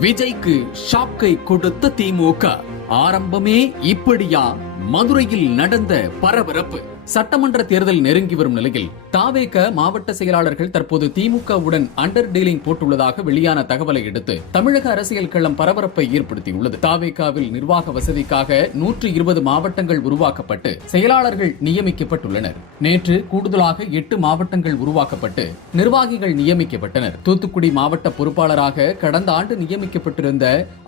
விஜய்க்கு ஷாக்கை கொடுத்த திமுக. ஆரம்பமே இப்படியா? மதுரையில் நடந்த பரபரப்பு. சட்டமன்ற தேர்தல் நெருங்கி வரும் நிலையில் தாவேக மாவட்ட செயலாளர்கள் தற்போது திமுகவுடன் அண்டர் டீலிங் போட்டுள்ளதாக வெளியான தகவலை அடுத்து தமிழக அரசியல் களம் பரபரப்பை ஏற்படுத்தியுள்ளது. தாவேகாவில் நிர்வாக வசதிக்காக நூற்று இருபது மாவட்டங்கள் உருவாக்கப்பட்டு செயலாளர்கள் நியமிக்கப்பட்டுள்ளனர். நேற்று கூடுதலாக எட்டு மாவட்டங்கள் உருவாக்கப்பட்டு நிர்வாகிகள் நியமிக்கப்பட்டனர். தூத்துக்குடி மாவட்ட பொறுப்பாளராக கடந்த ஆண்டு நியமிக்கப்பட்டிருந்த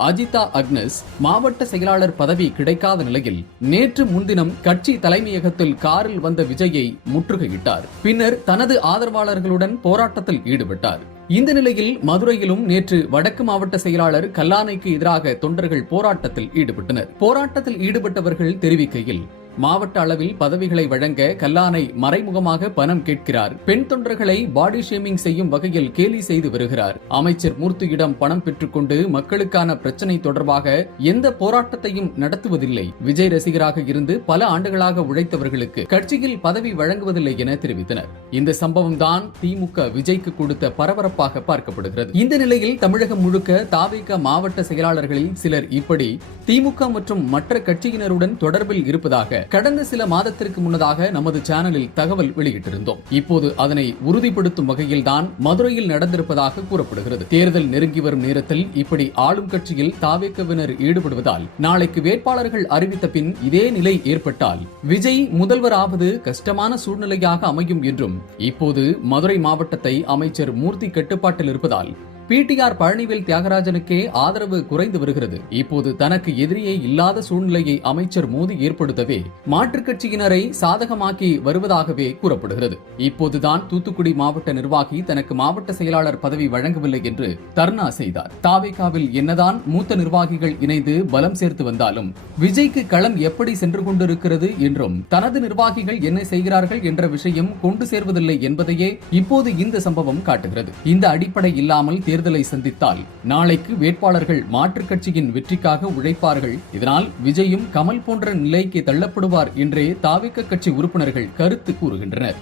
அஜிதா அக்னஸ் மாவட்ட செயலாளர் பதவி கிடைக்காத நிலையில் நேற்று முன்தினம் கட்சி தலைமையகத்தில் கார் காரில் வந்த விஜயை முற்றுகையிட்டார். பின்னர் தனது ஆதரவாளர்களுடன் போராட்டத்தில் ஈடுபட்டார். இந்த நிலையில் மதுரையிலும் நேற்று வடக்கு மாவட்ட செயலாளர் கல்லானைக்கு எதிராக தொண்டர்கள் போராட்டத்தில் ஈடுபட்டனர். போராட்டத்தில் ஈடுபட்டவர்கள் தெரிவிக்கையில் மாவட்ட அளவில் பதவிகளை வழங்க கல்லானை மறைமுகமாக பணம் கேட்கிறார். பெண் தொண்டர்களை பாடி ஷேமிங் செய்யும் வகையில் கேலி செய்து வருகிறார். அமைச்சர் மூர்த்தியிடம் பணம் பெற்றுக்கொண்டு மக்களுக்கான பிரச்சனை தொடர்பாக எந்த போராட்டத்தையும் நடத்துவதில்லை. விஜய் ரசிகராக இருந்து பல ஆண்டுகளாக உழைத்தவர்களுக்கு கட்சியில் பதவி வழங்குவதில்லை என தெரிவித்தனர். இந்த சம்பவம் தான் திமுக விஜய்க்கு கொடுத்த பரபரப்பாக பார்க்கப்படுகிறது. இந்த நிலையில் தமிழகம் முழுக்க தாவேக மாவட்ட செயலாளர்களில் சிலர் இப்படி திமுக மற்றும் மற்ற கட்சியினருடன் தொடர்பில் இருப்பதாக கடந்த சில மாதத்திற்கு முன்னதாக நமது சேனலில் தகவல் வெளியிட்டிருந்தோம். இப்போது அதனை உறுதிப்படுத்தும் வகையில் தான் மதுரையில் நடந்திருப்பதாக கூறப்படுகிறது. தேர்தல் நெருங்கி வரும் நேரத்தில் இப்படி ஆளும் கட்சியில் தாவேக்கவினர் ஈடுபடுவதால் நாளைக்கு வேட்பாளர்கள் அறிவித்த பின் இதே நிலை ஏற்பட்டால் விஜய் முதல்வராவது கஷ்டமான சூழ்நிலையாக அமையும் என்றும் இப்போது மதுரை மாவட்டத்தை அமைச்சர் மூர்த்தி கட்டுப்பாட்டில் இருப்பதால் பிடிஆர் பழனிவேல் தியாகராஜனுக்கே ஆதரவு குறைந்து வருகிறது. இப்போது தனக்கு எதிரியே இல்லாத சூழ்நிலையை அமைச்சர் மோடி ஏற்படுத்தவே மாற்றுக் கட்சியினரை சாதகமாக்கி வருவதாகவே கூறப்படுகிறது. இப்போதுதான் தூத்துக்குடி மாவட்ட நிர்வாகி தனக்கு மாவட்ட செயலாளர் பதவி வழங்கவில்லை என்று தர்ணா செய்தார். தாவேகாவில் என்னதான் மூத்த நிர்வாகிகள் இணைந்து பலம் சேர்த்து வந்தாலும் விஜய்க்கு களம் எப்படி சென்று கொண்டிருக்கிறது என்றும் தனது நிர்வாகிகள் என்ன செய்கிறார்கள் என்ற விஷயம் கொண்டு சேர்வதில்லை என்பதையே இப்போது இந்த சம்பவம் காட்டுகிறது. இந்த அடிப்படை இல்லாமல் தேர்தலை சந்தித்தால் நாளைக்கு வேட்பாளர்கள் மாற்றுக் கட்சியின் வெற்றிக்காக உழைப்பார்கள். இதனால் விஜயும் கமல் போன்ற நிலைக்கு தள்ளப்படுவார் என்றே தாவிக்க கட்சி உறுப்பினர்கள் கருத்து கூறுகின்றனர்.